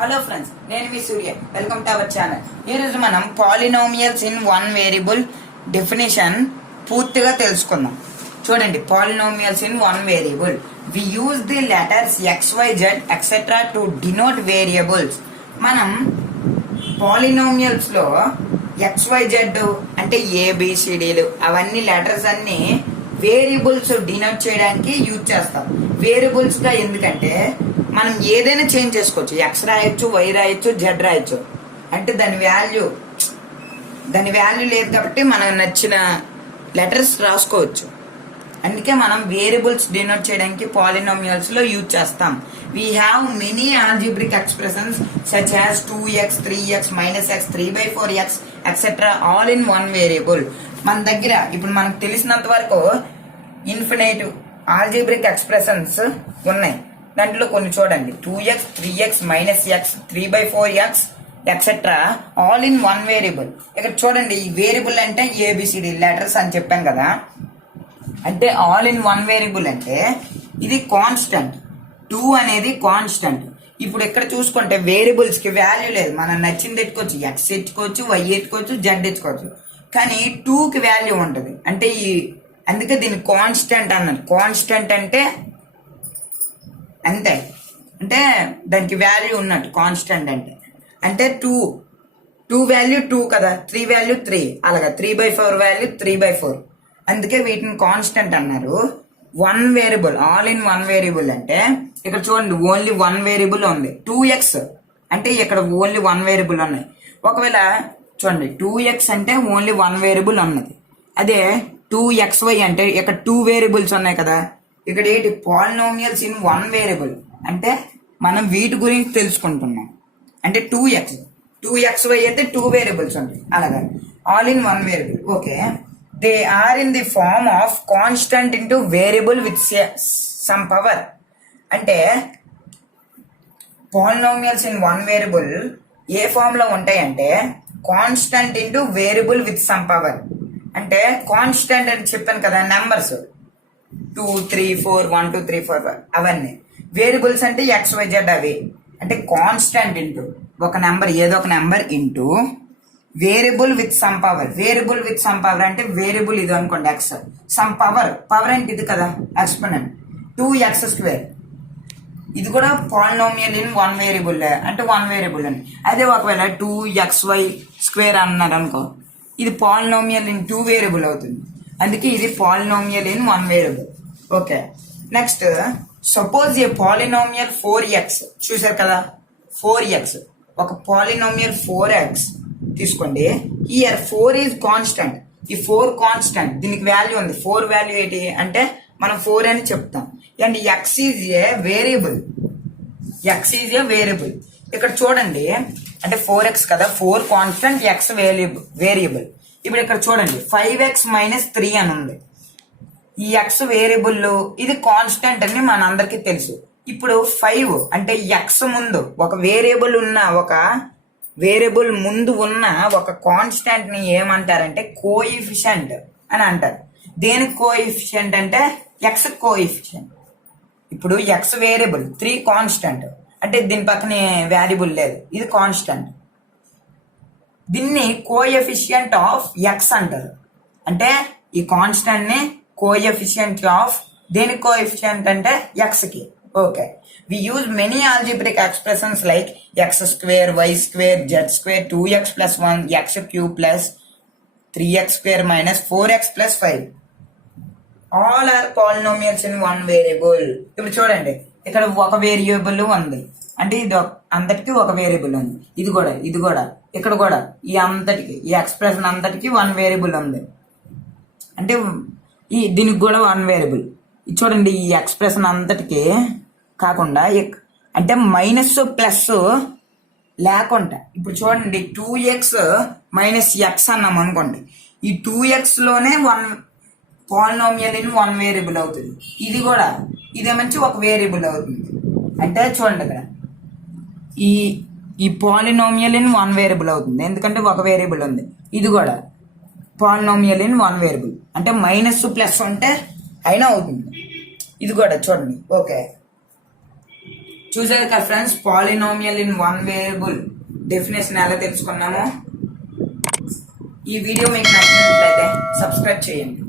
Hello friends, నేను మీ Surya. Welcome to our channel. ఈరోజు మనం polynomials in one variable definition పూర్తిగా తెలుసుకుందాం. చూడండి, polynomials in one variable we use the letters XYZ etcetera to denote variables. మనం పాలినోమియల్స్ లో XYZ అంటే ABCDలు అవన్నీ లెటర్స్ అన్ని వేరియబుల్స్ డినోట్ చేయడానికి యూజ్ చేస్తాం. వేరియబుల్స్ గా ఎందుకంటే మనం ఏదైనా చేంజ్ చేసుకోవచ్చు. X రాయొచ్చు, Y రాయొచ్చు, Z రాయొచ్చు. అంటే దాని వాల్యూ లేదు కాబట్టి మనం నచ్చిన లెటర్స్ రాసుకోవచ్చు. అందుకే మనం వేరియబుల్స్ డినోట్ చేయడానికి పాలినోమియల్స్ లో యూజ్ చేస్తాం. We have many algebraic expressions such as 2x, 3x, -x, 3/4x etcetera all in one variable. మన దగ్గర ఇప్పుడు మనకు తెలిసినంత వరకు ఇన్ఫినైట్ ఆల్జీబ్రిక్ ఎక్స్ప్రెషన్స్ ఉన్నాయి. దాంట్లో కొన్ని చూడండి, 2x, 3x, -x, 3/4x etcetera all in one variable. ఇక్కడ చూడండి, ఈ వేరియబుల్ అంటే ABCD లెటర్స్ అని చెప్పాం కదా. అంటే ఆల్ ఇన్ వన్ వేరియబుల్ అంటే ఇది కాన్స్టెంట్. 2 అనేది కాన్స్టెంట్. ఇప్పుడు ఇక్కడ చూసుకుంటే వేరియబుల్స్ కి వాల్యూ లేదు. మనం నచ్చింది ఎత్తుకోవచ్చు, X ఎత్తుకోవచ్చు, Y ఎత్తుకోవచ్చు, Z ఎత్తుకోవచ్చు. కానీ 2 కి వాల్యూ ఉంటుంది. అంటే అందుకే దీన్ని కాన్స్టెంట్ అన్నారు. కాన్స్టెంట్ అంటే అంతే, అంటే దానికి వాల్యూ ఉన్నట్టు కాన్స్టెంట్ అంటే 2 వాల్యూ 2 కదా, 3 వాల్యూ 3, అలాగా 3/4 వాల్యూ 3/4. అందుకే వీటిని కాన్స్టెంట్ అన్నారు. One variable, all in one variable అంటే ఇక్కడ చూడండి, ఓన్లీ వన్ వేరియబుల్ ఉంది. 2x అంటే ఇక్కడ ఓన్లీ వన్ వేరియబుల్ ఉన్నాయి. ఒకవేళ చూడండి, 2x అంటే ఓన్లీ వన్ వేరియబుల్ ఉన్నది. అదే 2xy అంటే ఇక్కడ 2 వేరియబుల్స్ ఉన్నాయి కదా. ఇక్కడ ఏంటి, పాలినోమియల్స్ ఇన్ వన్ వేరియబుల్ అంటే మనం వీటి గురించి తెలుసుకుంటున్నాం. అంటే 2xy అయితే 2 వేరియబుల్స్ ఉంటాయి. అలాగా all in one variable. Okay, they are in the form of constant into variable with some power. అంటే పాలినోమియల్స్ ఇన్ వన్ వేరియబుల్ ఏ ఫామ్ లో ఉంటాయంటే constant into variable with some power. అంటే కాన్స్టెంట్ అని చెప్పాను కదా, నెంబర్స్ 2, 3, 4, 1, 2, 3, 4 అవన్నీ. వేరియబుల్స్ అంటే XYZ అవి. అంటే కాన్స్టెంట్ ఇంటూ ఒక నెంబర్, ఏదో ఒక number into variable with some power. Variable with some power అంటే వేరియబుల్ ఇది అనుకోండి X, సమ్ పవర్ అంటే ఇది కదా, ఎక్స్పోనెంట్ 2x². ఇది కూడా పాలినోమియల్ ఇన్ వన్ వేరియబుల్ అంటే వన్ వేరియబుల్ అని. అదే ఒకవేళ 2xy² అన్నారు అనుకో, ఇది పాలినోమియల్ ఇన్ 2 వేరియబుల్ అవుతుంది. అందుకే ఇది polynomial in one variable. Okay, next suppose A polynomial 4x. చూసారు కదా, 4x ఒక పాలినోమియల్ 4x తీసుకోండి. Here 4 is constant. ఈ 4 కాన్స్టెంట్, దీనికి వాల్యూ ఉంది. 4 వాల్యూ ఏంటి అంటే మనం 4 అని చెప్తాం. And x is a variable. ఇక్కడ చూడండి, అంటే 4x కదా, 4 కాన్స్టెంట్, x వేరియబుల్. ఇప్పుడు ఇక్కడ చూడండి, 5x - 3 అని ఉంది. ఈ x వేరియబుల్, ఇది కాన్స్టెంట్ అని మనందరికీ తెలుసు. ఇప్పుడు 5 అంటే x ముందు ఒక వేరియబుల్ ముందు ఉన్న ఒక కాన్స్టెంట్ ని ఏమంటారంటే కోఎఫిషియంట్ అని అంటారు. దేనికి కోఎఫిషియంట్ అంటే x కోఎఫిషియంట్. ఇప్పుడు x వేరియబుల్, 3 కాన్స్టెంట్ అంటే దీని పక్కనే వేరియబుల్ లేదు, ఇది కాన్స్టెంట్. దీన్ని కోఎఫిషియంట్ ఆఫ్ x అంటారు. అంటే ఈ కాన్స్టెంట్ ని కోఎఫిషియంట్ ఆఫ్, దేని కోఎఫిషియంట్ అంటే x కి. Okay, we use many algebraic expressions like x², y², z², 2x + 1, x³ + 3x² - 4x + 5. All are polynomials in one variable. ఇప్పుడు చూడండి, ఇక్కడ ఒక వేరియబుల్ ఉంది. అంటే ఇది అంతటికి ఒక వేరియబుల్ ఉంది. ఇది కూడా ఇక్కడ కూడా ఈ ఎక్స్ప్రెషన్ అంతటికి వన్ వేరియబుల్ ఉంది. అంటే దీనికి కూడా వన్ వేరియబుల్. చూడండి, ఈ ఎక్స్ప్రెషన్ అంతటికి కాకుండా అంటే మైనస్ ప్లస్ లేకుండా. ఇప్పుడు చూడండి, 2x - x అన్నాం అనుకోండి, ఈ 2x లోనే one polynomial in one variable అవుతుంది. ఇదేమంచి ఒక వేరియబుల్ అవుతుంది. అంటే చూడండి, ఇక్కడ ఈ పాలినోమియల్ ఇన్ వన్ వేరియబుల్ అవుతుంది, ఎందుకంటే ఒక వేరియబుల్ ఉంది. ఇది కూడా పాలినోమియల్ ఇన్ వన్ వేరియబుల్ అంటే మైనస్ ప్లస్ ఉంటే అయినా అవుతుంది. ఇది కూడా చూడండి. ఓకే, చూసారు కదా friends, polynomial in one variable definition ఎలా తెలుసుకున్నామో. ఈ వీడియో మీకు నచ్చినట్లయితే సబ్స్క్రైబ్ చేయండి.